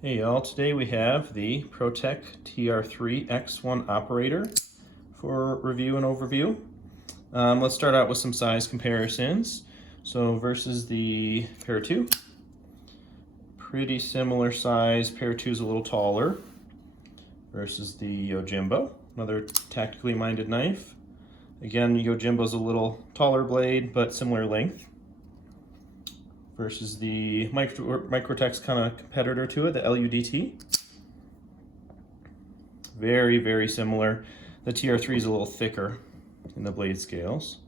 Hey y'all, today we have the Protech TR-3 X1 operator for review and overview. Let's start out with some size comparisons. So versus the Pair 2, pretty similar size. Pair 2 is a little taller versus the Yojimbo, another tactically minded knife. Again, Yojimbo's a little taller blade, but similar length. Versus the Microtech's kind of competitor to it, the LUDT. Very, very similar. The TR-3 is a little thicker in the blade scales.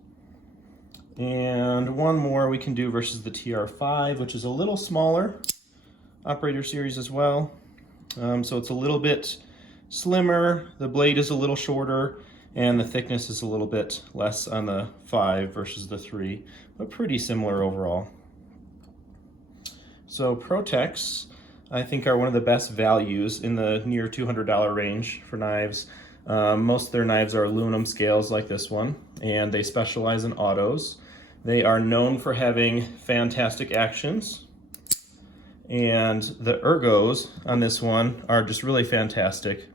And one more we can do versus the TR-5, which is a little smaller operator series as well. So it's a little bit slimmer, the blade is a little shorter, and the thickness is a little bit less on the 5 versus the 3, but pretty similar overall. So Protechs, I think, are one of the best values in the near $200 range for knives. Most of their knives are aluminum scales like this one, and they specialize in autos. They are known for having fantastic actions, and the ergos on this one are just really fantastic.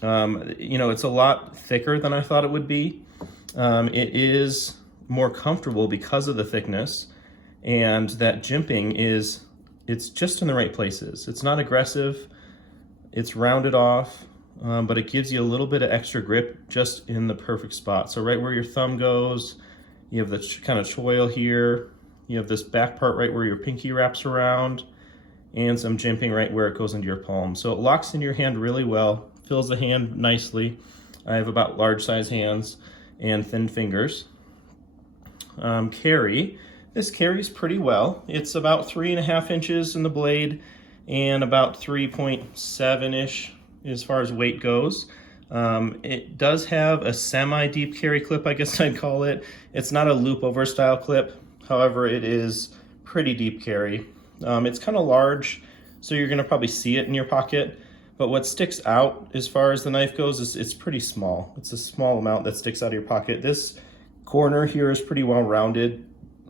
It's a lot thicker than I thought it would be. It is more comfortable because of the thickness, and that jimping it's just in the right places. It's not aggressive, it's rounded off, but it gives you a little bit of extra grip just in the perfect spot. So right where your thumb goes, you have the kind of choil here, you have this back part right where your pinky wraps around, and some jimping right where it goes into your palm. So it locks in your hand really well, fills the hand nicely. I have about large size hands and thin fingers. Carry. This carries pretty well. It's about 3.5 inches in the blade and about 3.7-ish as far as weight goes. It does have a semi-deep carry clip, I guess I'd call it. It's not a loop over style clip. However, it is pretty deep carry. It's kind of large, so you're gonna probably see it in your pocket. But what sticks out as far as the knife goes is it's pretty small. It's a small amount that sticks out of your pocket. This corner here is pretty well rounded,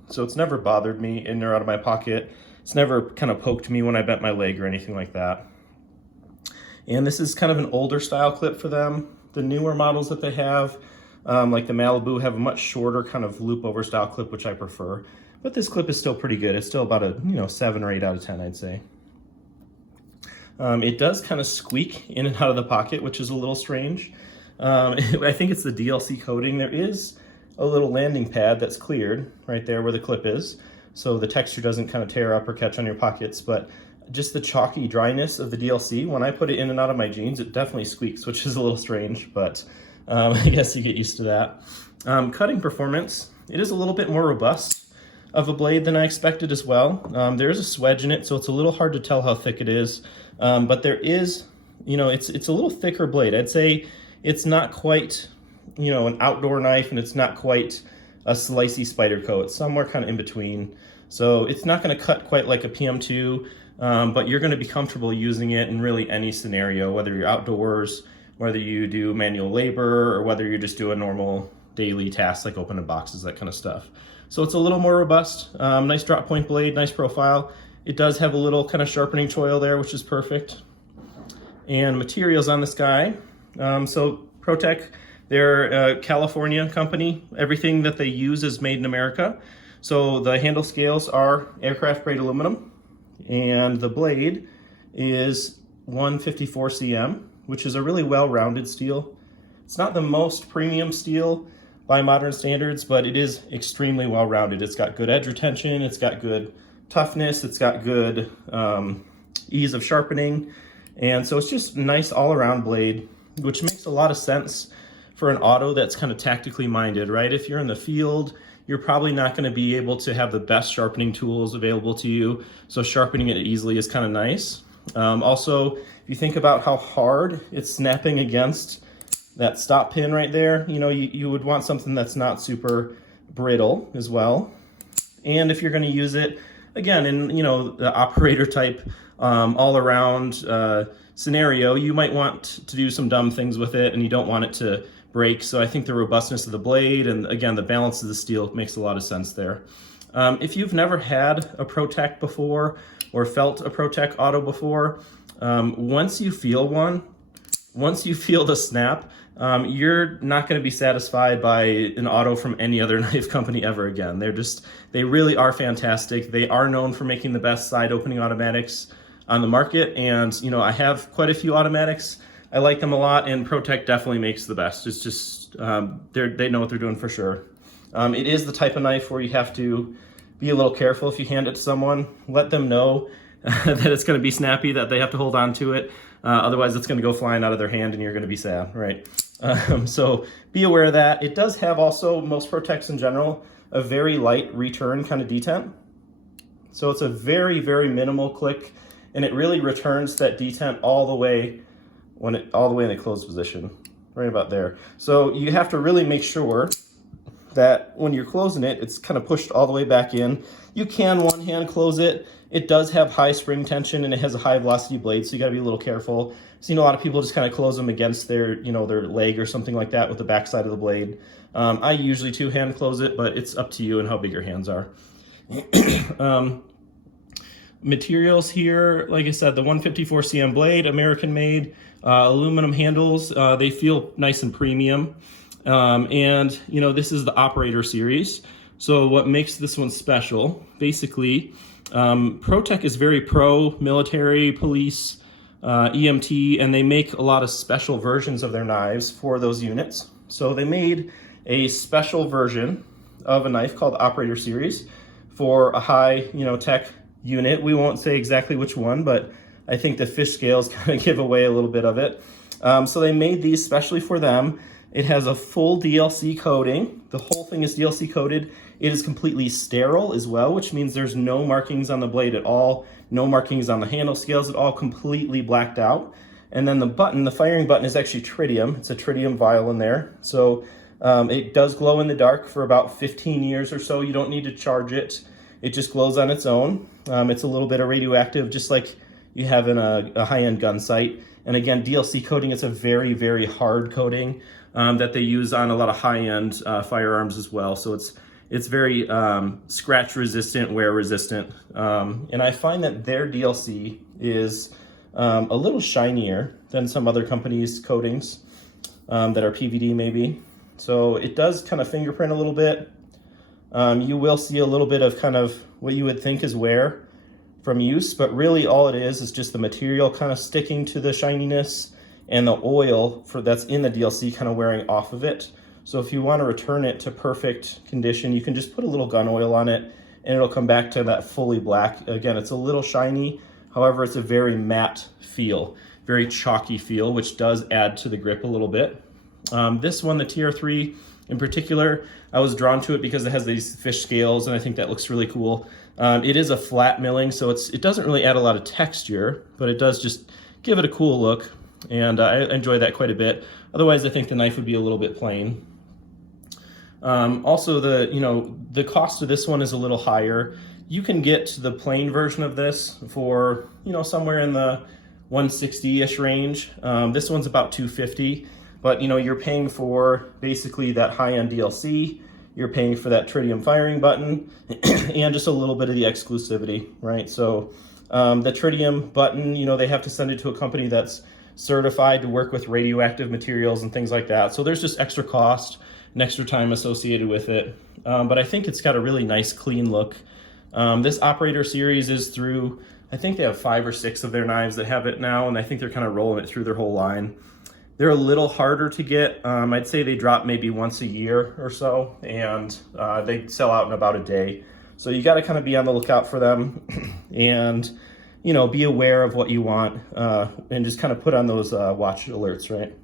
so it's never bothered me in or out of my pocket. It's never kind of poked me when I bent my leg or anything like that. And this is kind of an older style clip for them. The newer models that they have, like the Malibu, have a much shorter kind of loop over style clip, which I prefer. But this clip is still pretty good. It's still about a 7 or 8 out of 10, I'd say. It does kind of squeak in and out of the pocket, which is a little strange. I think it's the DLC coating. There is a little landing pad that's cleared right there where the clip is, so the texture doesn't kind of tear up or catch on your pockets, but just the chalky dryness of the DLC, when I put it in and out of my jeans, it definitely squeaks, which is a little strange, but I guess you get used to that. Cutting performance, it is a little bit more robust of a blade than I expected as well. There is a swedge in it, so it's a little hard to tell how thick it is, but there is, it's a little thicker blade. I'd say it's not quite an outdoor knife, and it's not quite a slicey spider coat. It's somewhere kind of in between. So it's not going to cut quite like a PM2, but you're going to be comfortable using it in really any scenario, whether you're outdoors, whether you do manual labor, or whether you're just doing normal daily tasks like opening boxes, that kind of stuff. So it's a little more robust. Nice drop point blade, nice profile. It does have a little kind of sharpening choil there, which is perfect. And materials on this guy. So Protech, they're a California company. Everything that they use is made in America. So the handle scales are aircraft grade aluminum, and the blade is 154 cm, which is a really well-rounded steel. It's not the most premium steel by modern standards, but it is extremely well-rounded. It's got good edge retention, it's got good toughness, it's got good ease of sharpening, and so it's just a nice all-around blade, which makes a lot of sense for an auto that's kind of tactically minded, right? If you're in the field, you're probably not going to be able to have the best sharpening tools available to you, so sharpening it easily is kind of nice. Also, if you think about how hard it's snapping against that stop pin right there, you would want something that's not super brittle as well. And if you're going to use it, again, in the operator type all-around scenario, you might want to do some dumb things with it, and you don't want it to break. So I think the robustness of the blade and, again, the balance of the steel makes a lot of sense there. If you've never had a Protech before or felt a Protech auto before, Once you feel the snap, you're not going to be satisfied by an auto from any other knife company ever again. They really are fantastic. They are known for making the best side opening automatics on the market. And, I have quite a few automatics. I like them a lot, and Protech definitely makes the best. It's just, they know what they're doing for sure. It is the type of knife where you have to be a little careful if you hand it to someone. Let them know that it's going to be snappy, that they have to hold on to it. Otherwise, it's going to go flying out of their hand and you're going to be sad, right? So be aware of that. It does have also, most Protechs in general, a very light return kind of detent. So it's a very, very minimal click, and it really returns that detent all the way in the closed position, right about there. So you have to really make sure that when you're closing it, it's kind of pushed all the way back in. You can one hand close it. It does have high spring tension, and it has a high velocity blade, so you gotta be a little careful. I've seen a lot of people just kind of close them against their, their leg or something like that with the back side of the blade. I usually two hand close it, but it's up to you and how big your hands are. Materials here, like I said, the 154 cm blade, American made, aluminum handles. They feel nice and premium. And this is the operator series. So what makes this one special, basically, Protech is very pro military, police, EMT, and they make a lot of special versions of their knives for those units. So they made a special version of a knife called Operator Series for a high, tech unit. We won't say exactly which one, but I think the fish scales kind of give away a little bit of it. So they made these specially for them. It has a full DLC coating. The whole thing is DLC coated. It is completely sterile as well, which means there's no markings on the blade at all, no markings on the handle scales at all, completely blacked out. And then the firing button is actually tritium. It's a tritium vial in there. So it does glow in the dark for about 15 years or so. You don't need to charge it. It just glows on its own. It's a little bit of radioactive, just like you have in a high-end gun sight. And again, DLC coating, it's a very, very hard coating that they use on a lot of high-end firearms as well. So it's very scratch resistant, wear resistant. And I find that their DLC is a little shinier than some other companies' coatings that are PVD maybe. So it does kind of fingerprint a little bit. You will see a little bit of kind of what you would think is wear from use, but really all it is just the material kind of sticking to the shininess and the oil that's in the DLC kind of wearing off of it. So if you want to return it to perfect condition, you can just put a little gun oil on it and it'll come back to that fully black. Again, it's a little shiny. However, it's a very matte feel, very chalky feel, which does add to the grip a little bit. This one, the TR-3 in particular, I was drawn to it because it has these fish scales, and I think that looks really cool. It is a flat milling, so it doesn't really add a lot of texture, but it does just give it a cool look, and I enjoy that quite a bit. Otherwise, I think the knife would be a little bit plain. Also, the cost of this one is a little higher. You can get the plain version of this for somewhere in the 160-ish range. This one's about $250. But you're paying for basically that high-end DLC, you're paying for that tritium firing button, and just a little bit of the exclusivity, right? So the tritium button, they have to send it to a company that's certified to work with radioactive materials and things like that. So there's just extra cost and extra time associated with it. But I think it's got a really nice, clean look. This Operator Series is through, I think they have 5 or 6 of their knives that have it now, and I think they're kind of rolling it through their whole line. They're a little harder to get. I'd say they drop maybe once a year or so, and they sell out in about a day. So you got to kind of be on the lookout for them and, be aware of what you want and just kind of put on those watch alerts, right?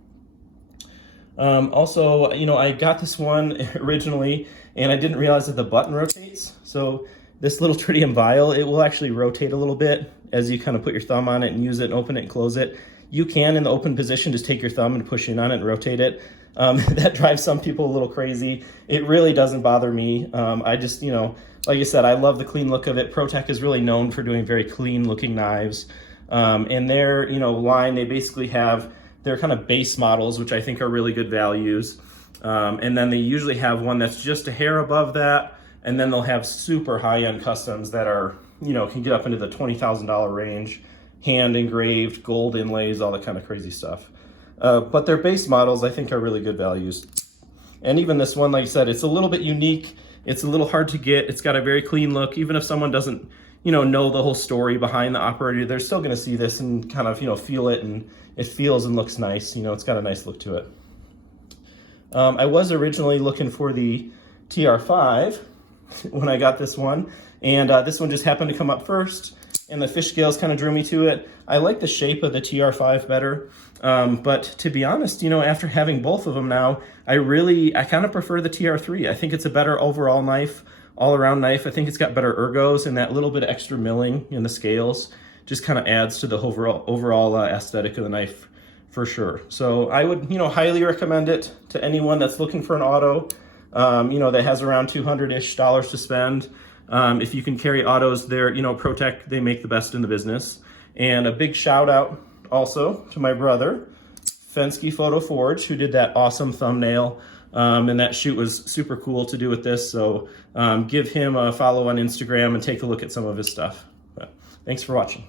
Also, I got this one originally, and I didn't realize that the button rotates. So this little tritium vial, it will actually rotate a little bit as you kind of put your thumb on it and use it and open it and close it. You can, in the open position, just take your thumb and push in on it and rotate it. That drives some people a little crazy. It really doesn't bother me. I just, like I said, I love the clean look of it. Protech is really known for doing very clean looking knives. And their, line, they basically have their kind of base models, which I think are really good values. And then they usually have one that's just a hair above that. And then they'll have super high-end customs that are, can get up into the $20,000 range. hand engraved, gold inlays, all that kind of crazy stuff. But their base models, I think, are really good values. And even this one, like I said, it's a little bit unique. It's a little hard to get. It's got a very clean look. Even if someone doesn't, know the whole story behind the operator, they're still going to see this and kind of, feel it, and it feels and looks nice. It's got a nice look to it. I was originally looking for the TR-5 when I got this one, and this one just happened to come up first, and the fish scales kind of drew me to it. I like the shape of the TR-5 better, but to be honest, after having both of them now, I kind of prefer the TR-3. I think it's a better overall knife, all-around knife. I think it's got better ergos, and that little bit of extra milling in the scales just kind of adds to the overall aesthetic of the knife for sure. So I would, highly recommend it to anyone that's looking for an auto, that has around $200-ish to spend. If you can carry autos, they're, Protech, they make the best in the business. And a big shout out also to my brother, Fensky Photo Forge, who did that awesome thumbnail. And that shoot was super cool to do with this. So give him a follow on Instagram and take a look at some of his stuff. But thanks for watching.